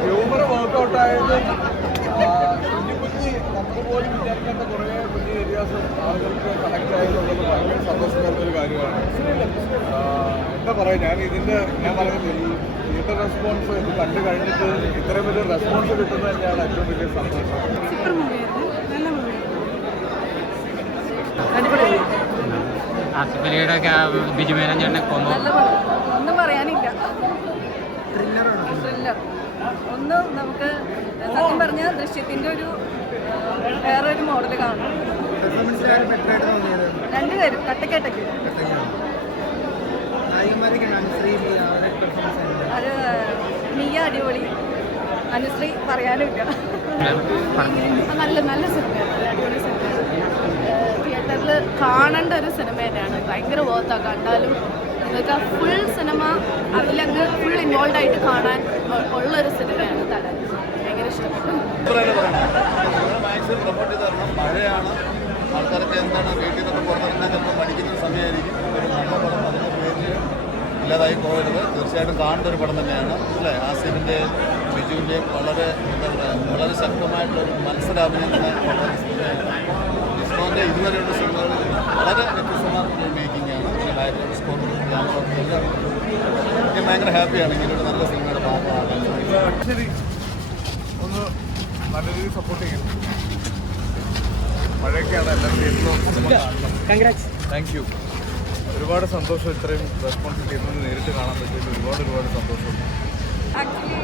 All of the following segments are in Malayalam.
ഹ്യൂമർ വർക്കൗട്ട് ആയത് കുഞ്ഞു കുഞ്ഞി നമുക്ക് പോലും വിചാരിക്കാത്ത കുറേ കുഞ്ഞു ഏരിയാസും ആളുകൾക്ക് കണക്ട് ആയതുള്ളത് ഭയങ്കര സന്തോഷം തരുന്നൊരു കാര്യമാണ് എന്താ പറയുക ഞാൻ ഇതിന്റെ ഞാൻ പറയുന്നത് ഈ തിയേറ്റർ റെസ്പോൺസ് ഇത് കണ്ടു കഴിഞ്ഞിട്ട് ഇത്രയും വലിയ റെസ്പോൺസ് കിട്ടുന്നത് തന്നെയാണ് ഏറ്റവും വലിയ സന്തോഷം. ആസിഫലിയുടെ മൂവിയായിരുന്നു നല്ല മൂവിയായിരുന്നു അടിപൊളിയായിരുന്നു ആസിഫ് അലിയുടെ ഒക്കെ ആ ബിജു മേനൻ ചേട്ടനെ കൊന്നു. നല്ല പടം ഒന്നും പറയാനില്ല. ത്രില്ലർ. ഒന്ന് നമുക്ക് സത്യം പറഞ്ഞ ദൃശ്യത്തിന്റെ ഒരു വേറൊരു മോഡൽ കാണും. രണ്ടുപേരും കട്ടക്കേട്ടക്ക് അത് മിയ അടിപൊളി. അനുശ്രീ പറയാനുമില്ല. നല്ല നല്ല സിനിമയാണ്. നല്ല അടിപൊളി സിനിമയാണ്. തിയേറ്ററിൽ കാണേണ്ട ഒരു സിനിമ തന്നെയാണ്. ഭയങ്കര വേർത്താണ് കണ്ടാലും നിങ്ങൾക്ക് ഫുൾ സിനിമ അതിലങ്ങ് ഫുൾ ഇൻവോൾവ് ആയിട്ട് കാണാൻ ഉള്ള ഉള്ളൊരു സിനിമയാണ് തല. ഭയങ്കര ഇഷ്ടപ്പെട്ടു. മഴയാണ്. ആൾക്കാരൊക്കെ എന്താണ് വീട്ടിൽ നിന്നൊക്കെ പുറത്തിറങ്ങാൻ ചിലപ്പോൾ പഠിക്കുന്ന ഒരു സമയമായിരിക്കും. ഒരു നല്ല പടം അതിന്റെ പേര് ഇല്ലാതായി പോകരുത്. തീർച്ചയായിട്ടും കാണേണ്ട ഒരു പടം തന്നെയാണ്. അല്ലേ? ആസിഫിന്റെ ബിജുവിന്റെയും വളരെ എന്താ പറയുക വളരെ ശക്തമായിട്ടുള്ളൊരു മത്സരാഭിനയം തന്നെ വളരെ ഒരു സിനിമയാണ് ഇസ്ലോന്റെ ഇതുവരെയുള്ള സിനിമകളിൽ വളരെ വ്യത്യസ്തമായിട്ടുള്ള മേക്കിംഗ് ഡയറക്ടർ സ്കോർ എല്ലാം ഞാൻ ഭയങ്കര ഹാപ്പിയാണ്. ഇങ്ങനെ നല്ല സിനിമയുടെ ഭാഗമാകാൻ ശരി. ഒന്ന് നല്ല രീതിയിൽ സപ്പോർട്ട് ചെയ്യണം മഴയൊക്കെയാണ് എല്ലാവരും തിയേറ്ററിലും താങ്ക് യു ഒരുപാട് സന്തോഷം ഇത്രയും റെസ്പോൺസ് ചെയ്യുന്നത് നേരിട്ട് കാണാൻ പറ്റിയത് ഒരുപാട് ഒരുപാട് സന്തോഷമുണ്ട് ആക്ച്വലി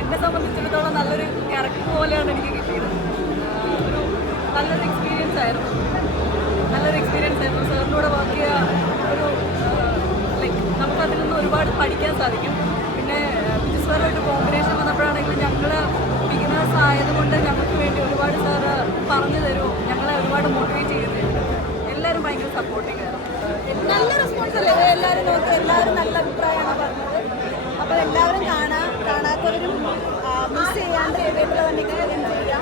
എന്നെ സംബന്ധിച്ചിടത്തോളം നല്ലൊരു ക്യാരക്ടർ പോലെയാണ് എനിക്ക് കിട്ടിയത്. നല്ലൊരു എക്സ്പീരിയൻസ് ആയിരുന്നു. ഒരുപാട് പഠിക്കാൻ സാധിക്കും. പിന്നെ സാറിന്റെ ഒരു കോമ്പിനേഷൻ വന്നപ്പോഴാണെങ്കിലും ഞങ്ങൾ ബിഗിനേഴ്സ് ആയതുകൊണ്ട് ഞങ്ങൾക്ക് വേണ്ടി ഒരുപാട് സാറ് പറഞ്ഞു തരുമോ ഞങ്ങളെ ഒരുപാട് മോട്ടിവേറ്റ് ചെയ്യുന്നുണ്ട് എല്ലാവരും ഭയങ്കര സപ്പോർട്ടിങ് നല്ല റെസ്പോൺസ് അല്ലേ? എല്ലാവരും നോക്കി എല്ലാവരും നല്ല അഭിപ്രായമാണ് പറഞ്ഞത്. അപ്പോൾ എല്ലാവരും കാണാം കാണാത്തവരും മിസ് ചെയ്യാണ്ട് തിയേറ്ററിൽ വന്നിട്ട് എൻജോയ്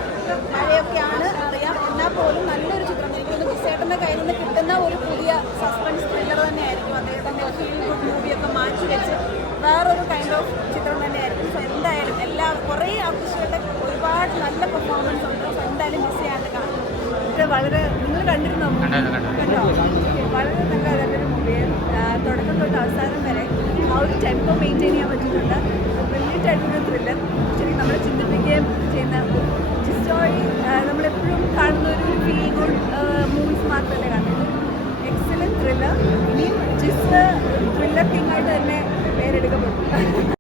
മഴയൊക്കെയാണ് അറിയാം. എന്നാൽ പോലും നല്ലൊരു ചിത്രം. എനിക്കൊന്ന് മിസ്സേട്ടന്റെ കയ്യിൽ നിന്ന് കിട്ടുന്ന ഒരു പുതിയ സസ്പെൻസ് ത്രില്ലർ തന്നെയായിരിക്കും അദ്ദേഹത്തിന്റെ ഫീൽ ഗുഡ് മൂവിയൊക്കെ മാറ്റി വെച്ച് വേറൊരു കൈൻഡ് ഓഫ് ചിത്രം തന്നെയായിരിക്കും. സോ എന്തായാലും എല്ലാ കുറേ ആർട്ടിസ്റ്റുകളുടെ ഒരുപാട് നല്ല പെർഫോമൻസ് ഉണ്ട്. സോ എന്തായാലും മിസ് ചെയ്യാണ്ട് കാണും. ഇത് വളരെ നിങ്ങൾ കണ്ടിരുന്നോ. കണ്ടോ വളരെ നല്ല നല്ലൊരു മൂവിയാണ് തുടക്കം തൊട്ട് അവസാനം വരെ ആ ഒരു ടെമ്പോ മെയിന്റെയിൻ ചെയ്യാൻ പറ്റിയിട്ടുണ്ട്. ബ്രില്യന്റ് ആയിട്ടൊരു ത്രില്ലർ നമ്മളെ ചിന്തിപ്പിക്കുകയും ചെയ്യുന്ന സ്റ്റോറി നമ്മളെപ്പോഴും കാണുന്ന ഒരു ഫീൽ ഗുഡ് മൂവീസ് മാത്രമല്ല കാണുന്നത്. എക്സലന്റ് ത്രില്ലർ ഇനിയും ജിസ് ത്രില്ലർ കിങ് ആയിട്ട് തന്നെ Thank you.